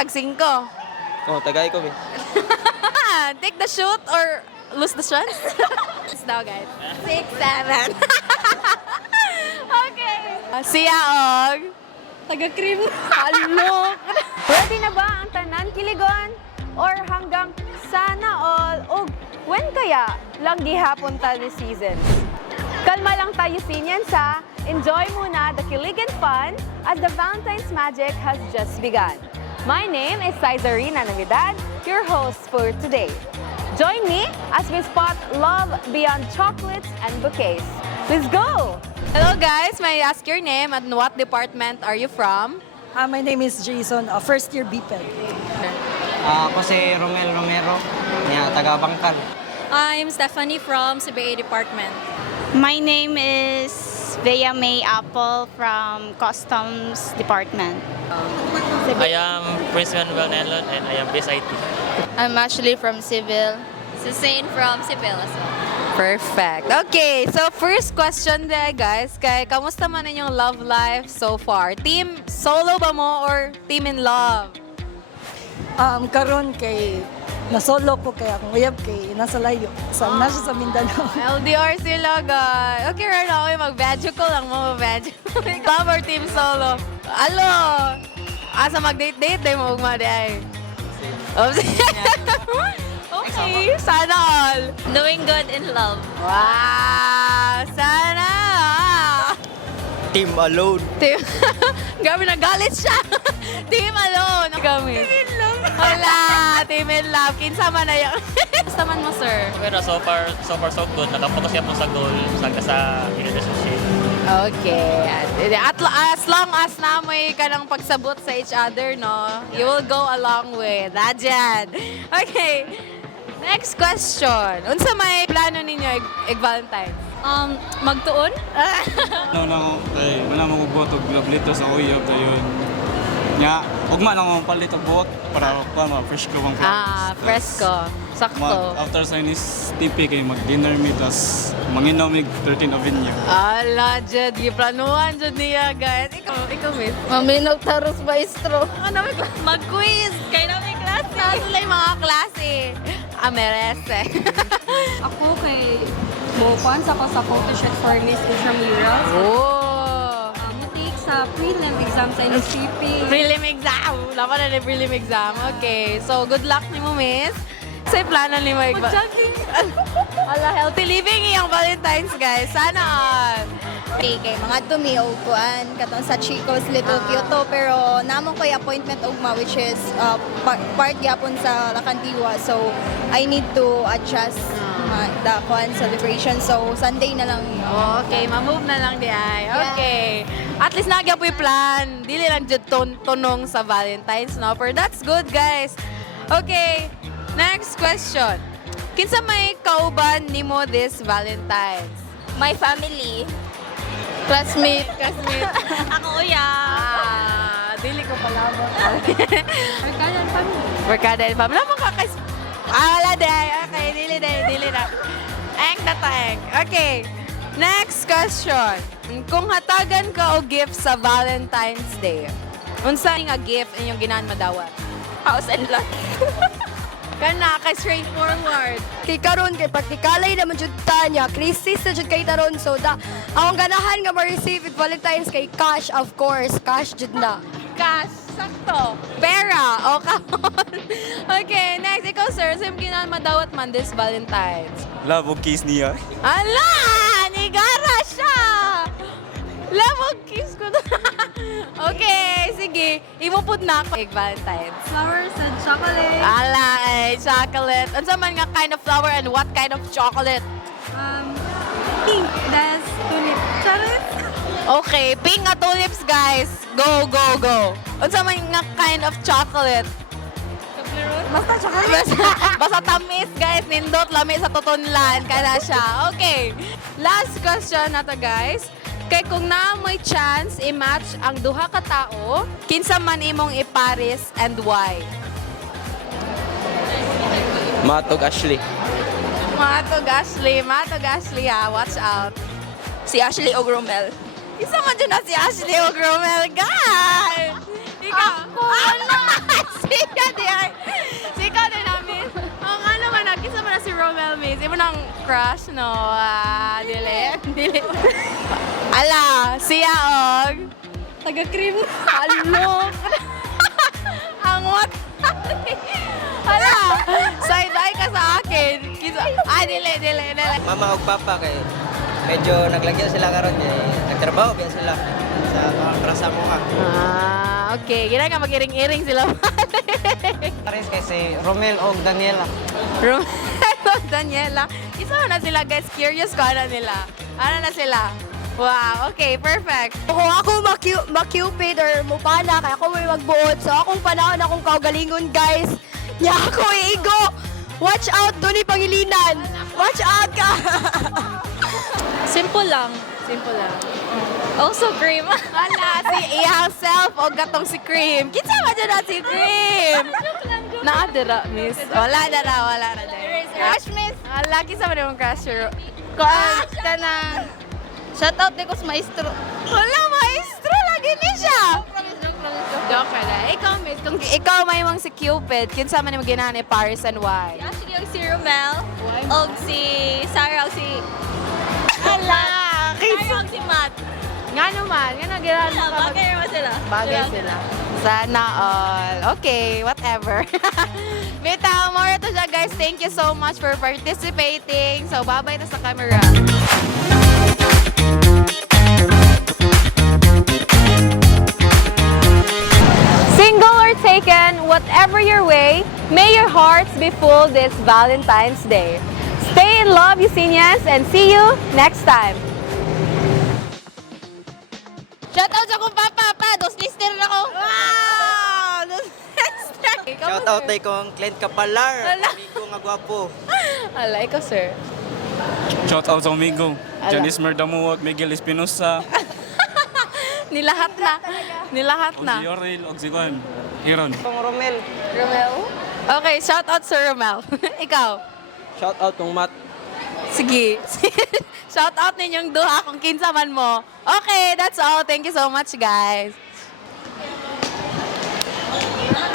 murag 5. Oh, tagay ko, be. Take the shoot or lose the chance? It's now, guys. 6, 7. Okay. Siya og taga-cream. Alok. Ready na ba ang tanan kiligon? Or hanggang sana all? O when kaya lang gihapon ta this season? Kalma lang tayo sinyan sa enjoy muna the kilig and fun as the Valentine's magic has just begun. My name is Saizarina Navidad, your host for today. Join me as we spot love beyond chocolates and bouquets. Let's go! Hello guys, may I ask your name and what department are you from? My name is Jason, first year BPED. Ako si Romel Romero, niya taga Bangkal. I'm Stephanie from CBA Department. My name is Bea May Apple from Customs Department. I am Prince Manuel Nelon and I am BSIT. I'm Ashley from Civil. Susain from Civil as well. Perfect. Okay, so first question there guys, kay kamusta man inyong love life so far? Team solo ba mo or team in love? Karon kay nasolo ko kaya akong uyab kay nasa layo. Nasa sa Mindanao. LDR sila guys. Okay, right now, mag-badge ko lang mo, badge. Love or team solo? Alo! Asa mag-date-date, day mo ugma day. Okay, sana all. Doing good in love. Wow! Sana! Team alone. Team, gabi nagalit siya. Team alone. Kami. Team in love. Wala, team in love. Kinsa man na yan. Basta man mo, sir. Pero so far so good. Nakapokus siya po sa goal sa relationship. Okay. As long as namoy ka ng pagsabot sa each other, no, you will go along with that, Jan. Okay. Next question. Unsa may plano ninyo ig-Valentine's? Magtuon? Wala mo buot og love letter sa uyab dayon. Nya, ugma na mo palit og buot para fresh ko bang Fresco. Sakto. After sa inis TP kay mag-dinner mi tas manginom mig 13 Avenue. Ala, Jed. Giplanuhan, Jed niya, guys. Ikaw, miss. Maminaw taros maestro. Ano may klase? Mag-quiz! Kayo na may klase. Sila yung mga klase. Merese. Ako kay Bukuan sa photoshoot for Miss Intramurals. Oh! Take sa prelim exam sa NSCP. Prelim exam. Dapat na yung prelim exam. Okay. So, good luck ni mo, miss. Sa plano ni mo. Jogging. Ala, healthy living iyang Valentine's, guys. Sana all. Okay, kay mga dumi o kuan katong sa Chico's Little Kyoto pero namon ko'y appointment ugma which is part gyapon sa Lacandiwa so I need to adjust the kuan celebration so Sunday na lang yun. Okay, ma-move na lang di ay. Okay. At least nagya po yung plan. Dili lang dyan tunong sa Valentine's, no? Pero that's good, guys. Okay, next question. Kinsa may kauban nimo this Valentine's? My family. Classmate. Ako uya. Dili ko pala ba? Magkanan pa mo. Barkada and family. Wala mo kakais... wala day. Okay, dili na. Eng na taeng. Okay, next question. Kung hatagan ka o gift sa Valentine's Day, unsa nga gift inyong ginahan madawat? House and lot. Kana ka straightforward. Kay karon kay praktikalay naman jud ta niya. Crisis na jud kay taron so akong ganahan nga ma-receive with Valentine's kay cash of course. Cash jud na. Cash, sakto. Pera, o kamon. Okay, next. Ikaw, sir, saan ginahan madawat man this Valentine's? Love og kiss niya. Ala! Nigara siya! Love kiss ko na. Okay, sige. Imupod na ako kay Valentine's. Flowers and chocolate. Ala, chocolate. Ano man nga kind of flower and what kind of chocolate? Pink. That's tulip. Charot. Okay, pink nga tulips, guys. Go, go, go. Ano man nga kind of chocolate? Basta chocolate. Basta tamis, guys. Nindot, lami sa tutunlan. Kaya siya. Okay. Last question na to, guys. Kay kung na may chance i-match ang duha ka tao, kinsa man imong i-paris and why? Matog Ashley. Matog Ashley ha. Watch out. Si Ashley Ogromel. Isa man dyan na si Ashley Ogromel, guys! Ikaw! Ano? Si crush, no? Dili. Dili. Ala, siya og. Taga-cream. Ano? Ang what? Hala, side-eye ka sa akin. Dili. Mama ug papa kay medyo naglagyan sila karon nagtrabaho biya sila sa mga prasa mo nga. Okay. Gina nga mag-iring-iring sila. Pares kay si Romel ug Daniela. Romero, Daniela. Isa na sila, guys. Curious ko ano nila. Ano na sila? Wow, okay, perfect. Kung ako ma-cupid or mupana, kaya ako may magbuot. So akong panahon akong kaugalingon, guys. Nya ako iigo. Watch out, Tony Pangilinan. Watch out ka. Simple lang. Simple lang. Also cream. Wala, si iyang self o gatong si Cream. Kitsa ba dyan na si Cream? Nakadira, miss. Wala na. Crush, miss. Wala, kitsa ba naman crush your... Ka na. Shout out di ko sa maestro. Wala, maestro. Lagi ni siya. Joke na. Ikaw, miss, kung ikaw may mong si Cupid, kinsa man yung ginahan ni Paris and why? Actually, yung si Romel, og si Sarah, og si... Ala! Sarah, og si Matt. Nga naman, nga nagirahan mo ka. Bagay naman sila. Bagay sila. Sana all. Okay, whatever. Bitaw, more to siya guys. Thank you so much for participating. So, bye-bye na sa camera. Single or taken, whatever your way, may your hearts be full this Valentine's Day. Stay in love, Yesenias, and see you next time. Shout out sa akong papa, dos lister na ko. Wow! Shout out tay kong client kapalar. Amigo nga gwapo. Ala, ikaw, sir. Shout out sa amigo. Ala. Janice Merdamuot, Miguel Espinosa, Nilahat og na. si Yorel, og si Juan. Hiron. Kong Romel. Romel? Okay, shout out Sir Romel. Ikaw? Shout out kong Matt. Sige. Shout out ninyong duha kung kinsa man mo. Okay, that's all. Thank you so much, guys.